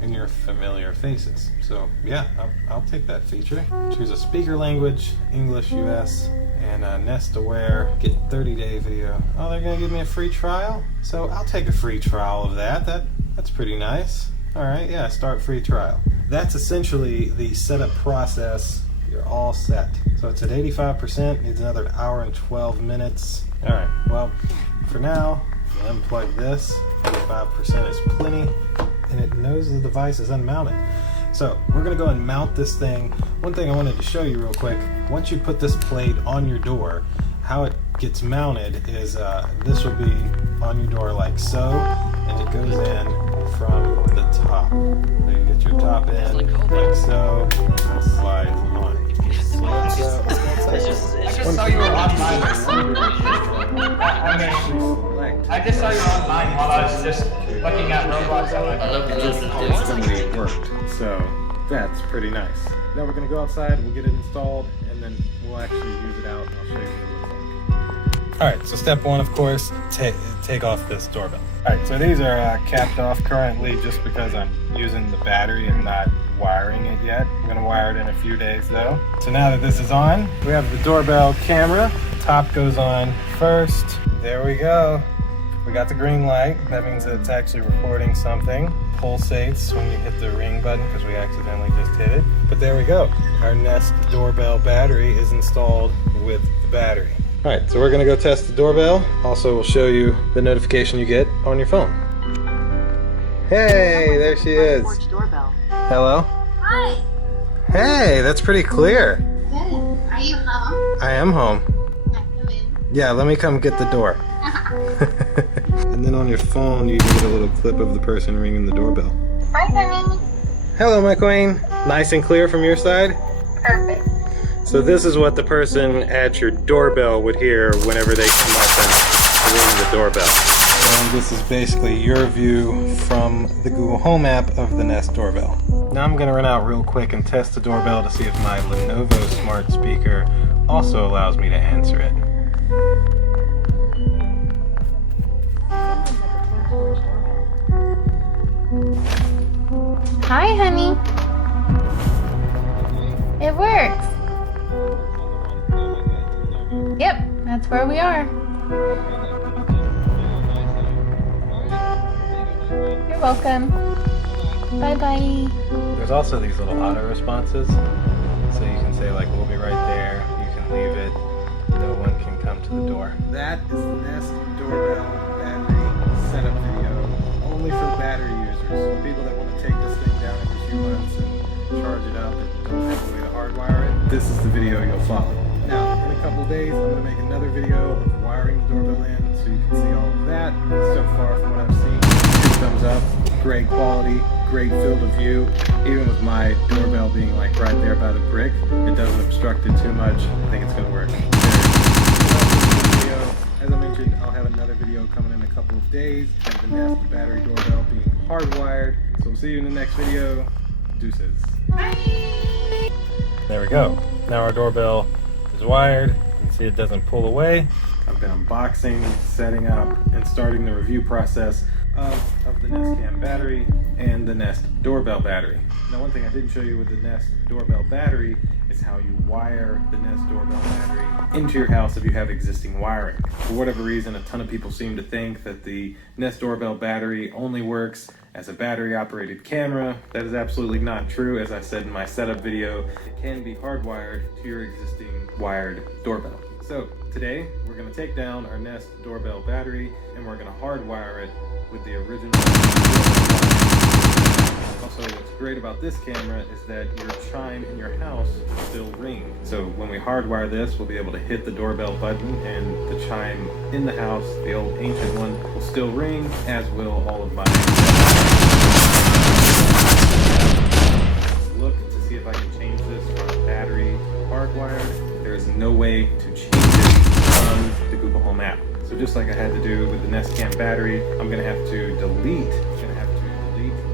in your familiar faces. So yeah, I'll take that feature. Choose a speaker language, English US, and Nest Aware. Get 30-day video. Oh, they're gonna give me a free trial? So I'll take a free trial of that. That's pretty nice. All right, yeah, start free trial. That's essentially the setup process. You're all set. So it's at 85%, needs another hour and 12 minutes. All right, well, for now, unplug this. 85% is plenty, and it knows the device is unmounted. So we're gonna go and mount this thing. One thing I wanted to show you real quick, once you put this plate on your door, how it gets mounted is this will be on your door like so, and it goes in from the top. So you get your top in like so, and slide on. I just saw you were online. I just saw you online while I was just looking at Roblox. It worked. So that's pretty nice. Now we're gonna go outside, we'll get it installed, and then we'll actually use it out, and I'll show you what it looks like. Alright, so step one, of course, take off this doorbell. Alright, so these are capped off currently just because I'm using the battery and not wiring it yet. I'm gonna wire it in a few days though. So now that this is on, we have the doorbell camera. Top goes on first. There we go. We got the green light. That means that it's actually recording something. Pulsates when you hit the ring button because we accidentally just hit it. But there we go. Our Nest doorbell battery is installed with the battery. All right, so we're gonna go test the doorbell. Also, we'll show you the notification you get on your phone. Hey, there she is. Hello. Hi. Hey, that's pretty clear. Good. Are you home? I am home. Can I come in? Yeah, let me come get the door. And then on your phone, you can get a little clip of the person ringing the doorbell. Hi, honey. Hello, my queen. Nice and clear from your side? Perfect. So this is what the person at your doorbell would hear whenever they come up and ring the doorbell. And this is basically your view from the Google Home app of the Nest doorbell. Now I'm gonna run out real quick and test the doorbell to see if my Lenovo smart speaker also allows me to answer it. Hi, honey. It works. Yep, that's where we are. You're welcome. Bye-bye. There's also these little auto responses. So you can say like, we'll be right there. You can leave it. No one can come to the door. That is the Nest doorbell battery setup video. Only for the battery users. People that want to take this thing down every few months and charge it up and don't have a way to hardwire it. This is the video you'll follow. Now, in a couple of days, I'm going to make another video of wiring the doorbell in so you can see all of that. So far from what I've seen, 2 thumbs up, great quality, great field of view. Even with my doorbell being like right there by the brick, it doesn't obstruct it too much. I think it's going to work. As I mentioned, I'll have another video coming in a couple of days of the Nest battery doorbell being hardwired. So we'll see you in the next video. Deuces. Bye. There we go. Now our doorbell is wired. You can see it doesn't pull away. I've been unboxing, setting up, and starting the review process of the Nest Cam battery and the Nest doorbell battery. Now, one thing I didn't show you with the Nest doorbell battery is how you wire the Nest doorbell battery into your house if you have existing wiring. For whatever reason, a ton of people seem to think that the Nest doorbell battery only works as a battery-operated camera. That is absolutely not true. As I said in my setup video, it can be hardwired to your existing wired doorbell. So today, we're gonna take down our Nest doorbell battery and we're gonna hardwire it with the original. Also, what's great about this camera is that your chime in your house will still ring. So when we hardwire this, we'll be able to hit the doorbell button and the chime in the house, the old ancient one, will still ring, as will all of my look to see if I can change this from battery to hardwired. There is no way to change it from the Google Home app. So just like I had to do with the Nest Cam battery, I'm gonna have to delete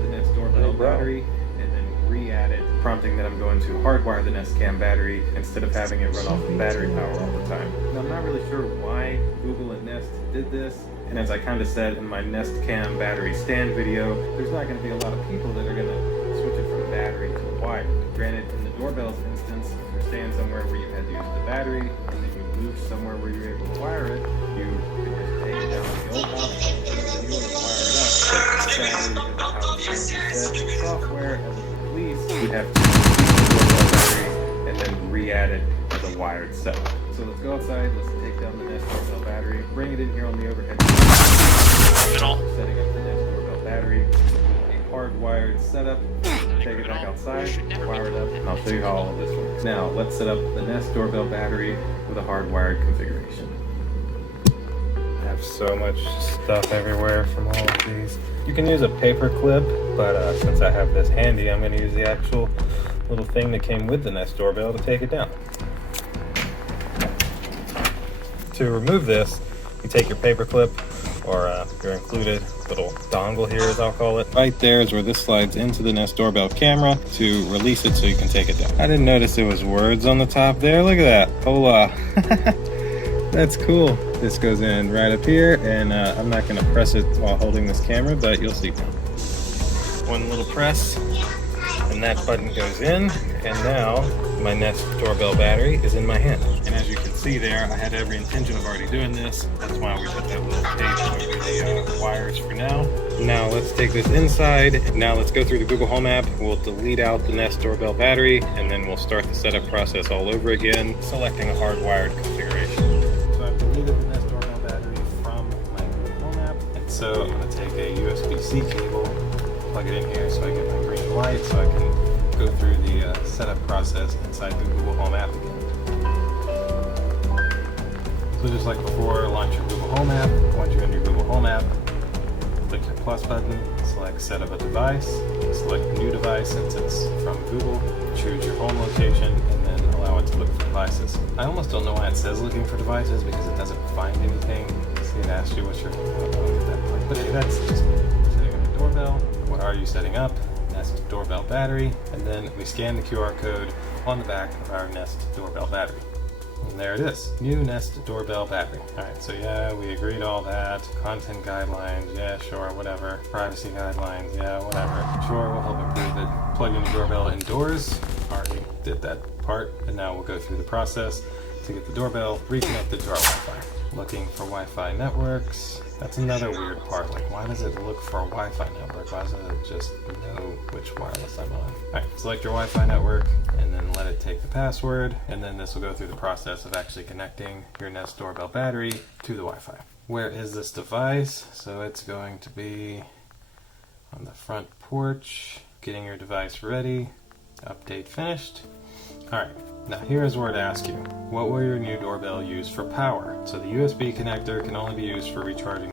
the Nest doorbell battery and then re-add it, prompting that I'm going to hardwire the Nest Cam battery instead of having it run off of battery power all the time. Now, I'm not really sure why Google and Nest did this, and as I kind of said in my Nest Cam battery stand video, there's not going to be a lot of people that are going to switch it from battery to wire. Granted, in the doorbell's instance, if you're staying somewhere where you had to use the battery, and then you moved somewhere where you're able to wire it, you could just take it down to the old house, and then you want to wire it up. Software as a release, we'd have to use the doorbell battery and then re-add it as a wired setup. So let's go outside, let's take down the Nest doorbell battery, bring it in here on the overhead. Setting up the Nest doorbell battery, a hardwired setup, take it back outside, wire it up, and I'll show you how all of this works. Now let's set up the Nest doorbell battery with a hardwired configuration. I have so much stuff everywhere from all of these. You can use a paper clip, but since I have this handy, I'm going to use the actual little thing that came with the Nest doorbell to take it down. To remove this, you take your paper clip, or your included little dongle here, as I'll call it. Right there is where this slides into the Nest doorbell camera to release it so you can take it down. I didn't notice there was words on the top there. Look at that. Hola. That's cool. This goes in right up here, and I'm not going to press it while holding this camera, but you'll see. One little press, and that button goes in, and now my Nest doorbell battery is in my hand. And as you can see there, I had every intention of already doing this. That's why we put that little tape over the wires for now. Now let's take this inside. Now let's go through the Google Home app. We'll delete out the Nest doorbell battery, and then we'll start the setup process all over again, selecting a hardwired configuration. So I've deleted the Nest doorbell battery from my Google Home app. And so I'm going to take a USB-C cable, plug it in here so I get my green light so I can go through the setup process inside the Google Home app again. So just like before, launch your Google Home app. Once you're in your Google Home app, click your plus button, select set up a device, select new device since it's from Google, choose your home location, and then allow it to look for devices. I almost don't know why it says looking for devices because it doesn't find anything. See, it asks you what's your, but hey, that's just setting up a doorbell. What are you setting up? Nest doorbell battery, and then we scan the QR code on the back of our Nest doorbell battery. And there it is, new Nest doorbell battery. Alright, so yeah, we agreed all that. Content guidelines, yeah, sure, whatever. Privacy guidelines, yeah, whatever. Sure, we'll help improve it. Plug in the doorbell indoors. Already did that part, and now we'll go through the process to get the doorbell reconnected to our Wi-Fi. Looking for Wi-Fi networks. That's another weird part. Like, why does it look for a Wi-Fi network? Why doesn't it just know which wireless I'm on? Alright, select your Wi-Fi network, and then let it take the password, and then this will go through the process of actually connecting your Nest doorbell battery to the Wi-Fi. Where is this device? So it's going to be on the front porch, getting your device ready, update finished. Alright, now here's where to ask you, what will your new doorbell use for power? So the USB connector can only be used for recharging